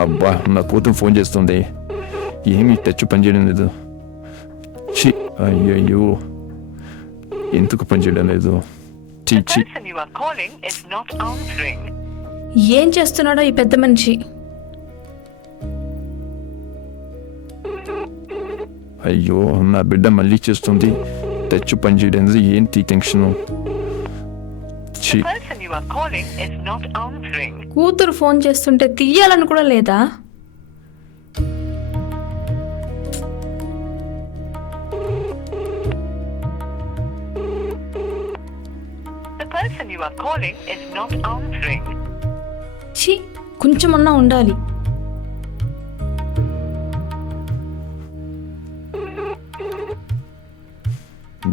అబ్బా నా కూతురు ఫోన్ చేస్తుంది. ఏమీ టచ్ పని చేయడం లేదు. చి అయ్యో ఎందుకు పని చేయడం లేదు? చి చి ఏం చేస్తున్నాడో ఈ పెద్ద మనిషి. అయ్యో నా బిడ్డ మళ్ళీ చేస్తుంది. టచ్ పని చేయడం లేదు. ఏంటి టెన్షన్? చి కూతురు ఫోన్ చేస్తుంటే తీయాలని కూడా లేదా? ఛీ, కొంచెమన్నా ఉండాలి.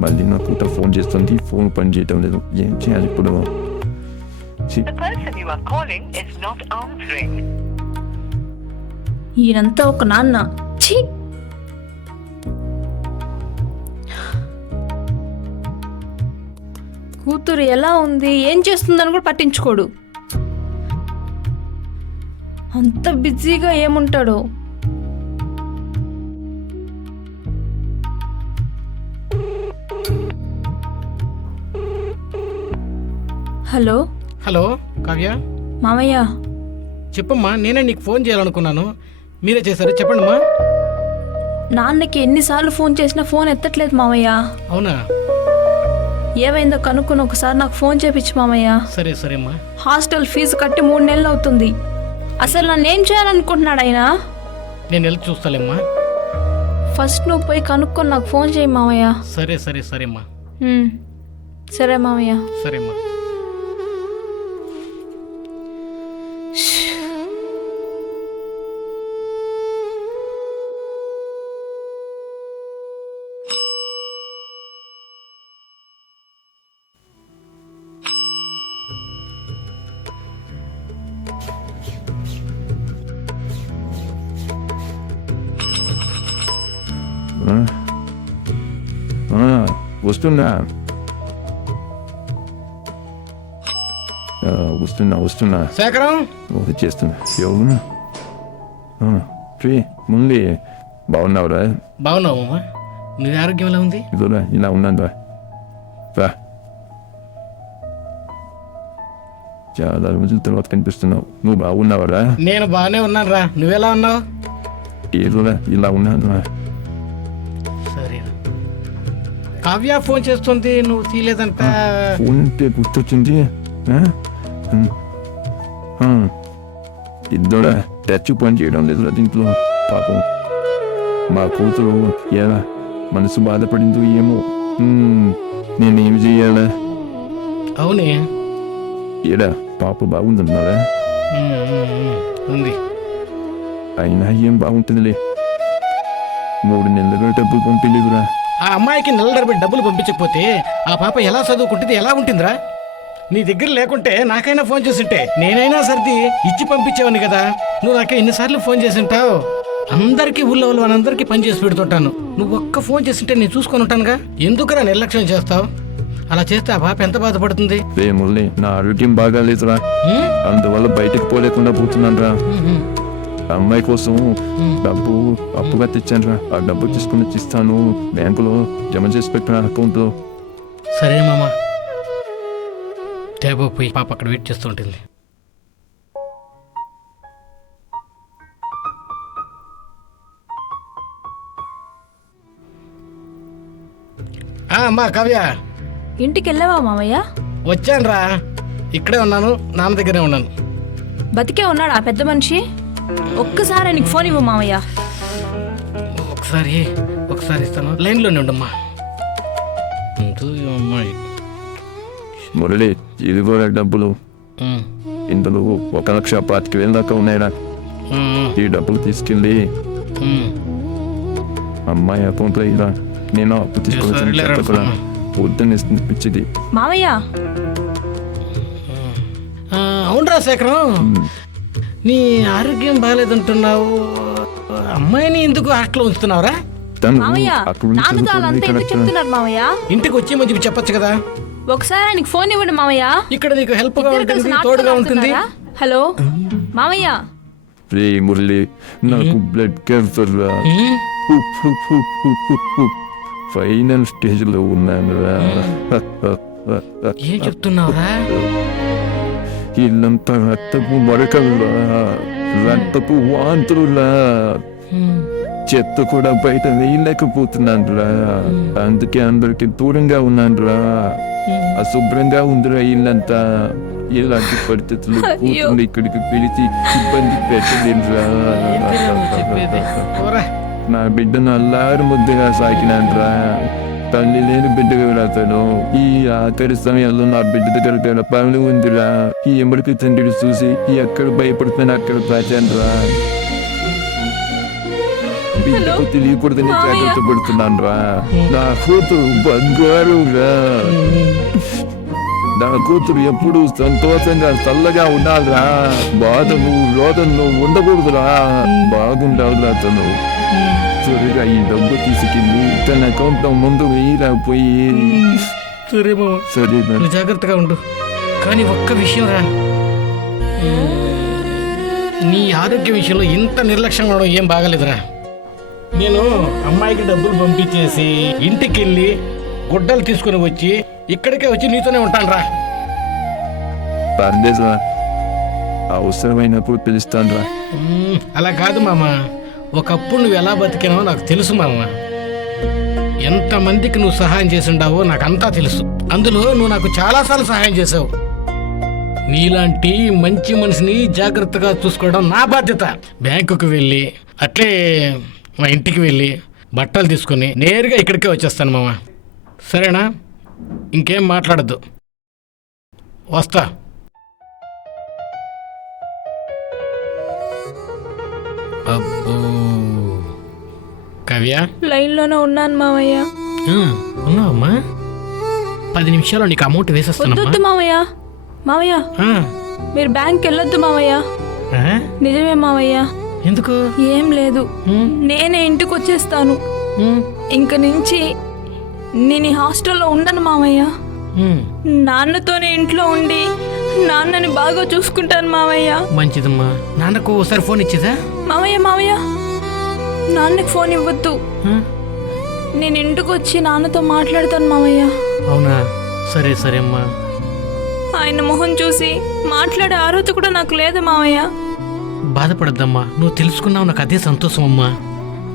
మళ్ళీ నా కూతురు ఫోన్ చేస్తుంది. ఫోన్ పని చేయడం లేదు. ఏం చేయాలి ఇప్పుడు? ఈయనంతా ఒక నాన్న. ఛీ, కూతురు ఎలా ఉంది, ఏం చేస్తుందని కూడా పట్టించుకోడు. అంత బిజీగా ఏముంటాడో. Hello hello Kavya. మామయ్య, చెప్పమ్మా. నేనే నీకు ఫోన్ చేయాలనుకున్నాను, మీరే చేశారు. చెప్పండమ్మా. నాన్నకి ఎన్నిసార్లు ఫోన్ చేసినా ఫోన్ ఎత్తట్లేదు మామయ్య. అవునా? ఏమైందో కనుక్కుని ఒకసారి నాకు ఫోన్ చేపించు మామయ్య. సరే సరేమ్మా. హాస్టల్ ఫీజు కట్టి 3 నెలలు అవుతుంది. అసలు నన్ను ఏం చేయాలనుకుంటున్నాడు ఆయన? నేను వెళ్ళి చూస్తాలేమ్మా. ఫస్ట్ నువ్వు పోయి కనుక్కొని నాకు ఫోన్ చేయి మామయ్య. సరే సరే సరేమ్మా. సరే మామయ్య. సరేమ్మా. వస్తున్నా వస్తున్నా వస్తున్నా శేఖరం చేస్తున్నా. ఎవరు? ముందు బాగున్నావురా? బాగున్నావమ్మా. నీ ఆరోగ్యం ఎలా ఉంది? ఇదిరా ఇలా ఉన్నాను రా. చాలా రోజుల తర్వాత కనిపిస్తున్నావు. నువ్వు బాగున్నావురా? నేను బాగానే ఉన్నాను రా. నువ్వెలా ఉన్నావు? ఏదోరా ఇలా ఉన్నాను. సరే. కావ్య ఫోన్ చేస్తుంది, నువ్వు తీయలేదంట. ఫోన్ అంటే గుర్తొచ్చింది. ఇద్దరా టచ్ పని చేయడం లేదు దీంట్లో. పాపం మా కూతురు ఎలా మనసు బాధపడిందో ఏమో. నేనేమి చెయ్యాలా? అవునే. ఏడా పాప బాగుందన్నారా? ఉంది. అయినా ఏం బాగుంటుందిలే. 3 నెలలుగా డబ్బులు పంపించలేదురా. ఆ అమ్మాయికి నెల తరబడి డబ్బులు పంపించకపోతే ఆ పాప ఎలా చదువుకుంటుంది, ఎలా ఉంటుందిరా? నీ దగ్గర లేకుంటే నాకైనా ఫోన్ చేసింటే నేనైనా సర్ది ఇచ్చి పంపించేవాడిని కదా. నువ్వు నాకే ఎన్నిసార్లు ఫోన్ చేసింటావు. అందరికీ ఊళ్ళో వాళ్ళందరికీ పని చేసి పెడుతుంటాను. నువ్వు ఒక్క ఫోన్ చేసింటే నేను చూసుకొని ఉంటానుగా. ఎందుకురా నిర్లక్ష్యం చేస్తావు? అలా చేస్తే ఆ పాప ఎంత బాధపడుతుంది? మురళి, నా ఆరోగ్యం బాగాలేదురా. అందువల్ల బయటకు పోలేకుండా పోతున్నాను రా. అమ్మాయి కోసం డబ్బు అప్పుగా తెచ్చాను రా. ఆ డబ్బు తీసుకుని ఇస్తాను. బ్యాంకులో జమ చేసి పెట్టిన అకౌంట్లో. సరే మామ. టేబో పోయి పాప అక్కడ వెయిట్ చేస్తూ ఉంటుంది. అమ్మా కావ్య, ఇంటికి వెళ్ళావా మామయ్య? వచ్చాను రా. ఇక్కడే ఉన్నాను, నాన్న దగ్గరే ఉన్నాను. బతికే ఉన్నాడు ఆ పెద్ద మనిషి. ఒక్కసారి నీకు ఫోన్ ఇవ్వు మామయ్య. ఒకసారి ఇస్తాను. లైన్లోనే ఉండమ్మా. అమ్మాయి మురళి, ఇదిగో డబ్బులు. ఇందులో 1,25,000 దాకా ఉన్నాయిరా. ఈ డబ్బులు తీసుకెళ్ళి అమ్మాయి అకౌంట్లో ఇలా. నేను అప్పు తీసుకొని పొద్దున్న పిచ్చిది మామయ్య. అవునరా శేఖరం, నీ ఆరోగ్యం బాగాలేదంటున్నావు. అమ్మాయిని ఎందుకు హాస్టల్లో ఉంచుతున్నావురా? ఇంటికి వచ్చి మంచిగా చెప్పొచ్చు కదా. ఒకసారి నీకు ఫోన్ ఇవ్వండి మామయ్య. ఇక్కడ నీకు హెల్ప్ గా ఉంటుంది, తోడుగా ఉంటుంది. హలో మామయ్య, రే మురళి నాకు బ్లడ్ క్యాన్సర్ రా. ఫైనల్ స్టేజ్ లో ఉన్నాను రా. ఏం చెప్తున్నావురా? ఇల్లంతా రక్తపు మరకలురా, రక్తపు వాంతులురా, చెత్త కూడా బయట వేయలేకపోతున్నాను రా. అందుకే అందరికి దూరంగా ఉన్నాను రా. అశుభ్రంగా ఉందిరా ఇల్లంతా. ఇలాంటి పరిస్థితులు కూతుర్ని ఇక్కడికి పిలిచి ఇబ్బంది పెట్టలేనురా. నా బిడ్డను అల్లారు ముద్దగా సాకినాన్రా. తల్లి లేని బిడ్డగా రాతాను. ఈ ఆఖరి సమయంలో నా బిడ్డ దగ్గర పనులు ఉందిరా. ఈ ఎముడికి తండ్రిని చూసి ఎక్కడ భయపడుతున్నా అక్కడ దాచానురా. బిడ్డకు తెలియకూడదని జాగ్రత్త పడుతున్నాను రా. నా కూతురు బంగారు రా. నా కూతురు ఎప్పుడు సంతోషంగా చల్లగా ఉండాలిరా. బాధలు రోదనలు ఉండకూడదురా. బాగుండాలిరా తను. త్వరగా ఈ డబ్బు తీసుకెళ్ళి తన అకౌంట్ ముందు వేయలేకపోయి. సరే మామ, సరే నువ్వు జాగ్రత్తగా ఉండు. కానీ ఒక్క విషయం రా, నీ ఆరోగ్య విషయంలో ఇంత నిర్లక్ష్యంగా ఉండడం ఏం బాగాలేదురా. నేను అమ్మాయికి డబ్బులు పంపించేసి ఇంటికి వెళ్ళి గుడ్డలు తీసుకుని వచ్చి ఇక్కడికే వచ్చి నీతోనే ఉంటాను రా. పర్లేదు రా, అవసరమైనప్పుడు పిలుస్తాను రా. అలా కాదు మామ, ఒకప్పుడు నువ్వు ఎలా బతికినావో నాకు తెలుసు మామ. ఎంతమందికి నువ్వు సహాయం చేసి ఉండావో నాకంతా తెలుసు. అందులో నువ్వు నాకు చాలాసార్లు సహాయం చేసావు. నీలాంటి మంచి మనిషిని జాగ్రత్తగా చూసుకోవడం నా బాధ్యత. బ్యాంకుకు వెళ్ళి అట్లే మా ఇంటికి వెళ్ళి బట్టలు తీసుకొని నేరుగా ఇక్కడికే వచ్చేస్తాను మామ. సరేనా? ఇంకేం మాట్లాడద్దు. వస్తా. అబ్బో కవ్య, లైన్లోనే ఉన్నాను మావయ్య. ఉన్నావమ్మా? 10 నిమిషాల్లో నీకు అమౌంట్ వేసేస్తానమ్మా. వద్దు మావయ్య. మావయ్య మీరు బ్యాంక్ వెళ్ళొద్దు మావయ్య. నిజమే మావయ్య. ఎందుకు? ఏం లేదు, నేనే ఇంటికి వచ్చేస్తాను. ఇంక నుంచి నేను ఈ హాస్టల్లో ఉండను మావయ్య. నాన్నతోనే ఇంట్లో ఉండి నాన్నని బాగా చూసుకుంటాను మావయ్య. మంచిదమ్మా. నాన్నకు ఒకసారి ఫోన్ ఇచ్చేదా? మావయ్య మావయ్య, నాన్నకి ఫోన్ ఇవ్వద్దు. నేను ఇంటికి వచ్చి నాన్నతో మాట్లాడతాను మావయ్య. అవునా? సరే సరే అమ్మా. ఆయన మొహం చూసి మాట్లాడే అర్హత కూడా నాకు లేదు మావయ్య. బాధపడద్దమ్మా, నువ్వు తెలుసుకున్నావు, నాకు అదే సంతోషం అమ్మా.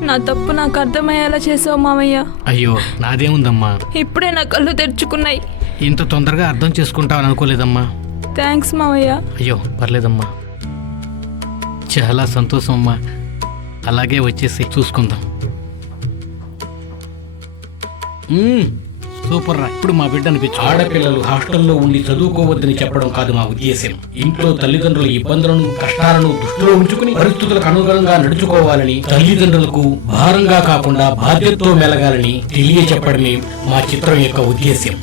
నా తప్పు నాకు అర్థమయ్యేలా చేసావు మావయ్య. అయ్యో నాదేముందమ్మా, ఇప్పుడే నా కళ్ళు తెరుచుకున్నాయి. ఇంత తొందరగా అర్థం చేసుకుంటావని అనుకోలేదమ్మా. థ్యాంక్స్ మావయ్య. అయ్యో పర్లేదమ్మా, చాలా సంతోషం అమ్మా. అలాగే వచ్చేసి చూసుకుందాం. సూపర్ రా. ఇప్పుడు మా బిడ్డ అనిపించు. ఆడపిల్లలు హాస్టల్లో ఉండి చదువుకోవద్దని చెప్పడం కాదు మా ఉద్దేశం. ఇంట్లో తల్లిదండ్రుల ఇబ్బందులను కష్టాలను దృష్టిలో ఉంచుకుని పరిస్థితులకు అనుగుణంగా నడుచుకోవాలని, తల్లిదండ్రులకు భారంగా కాకుండా బాధ్యతతో మెలగాలని తెలియచెప్పడమే మా చిత్రం యొక్క ఉద్దేశం.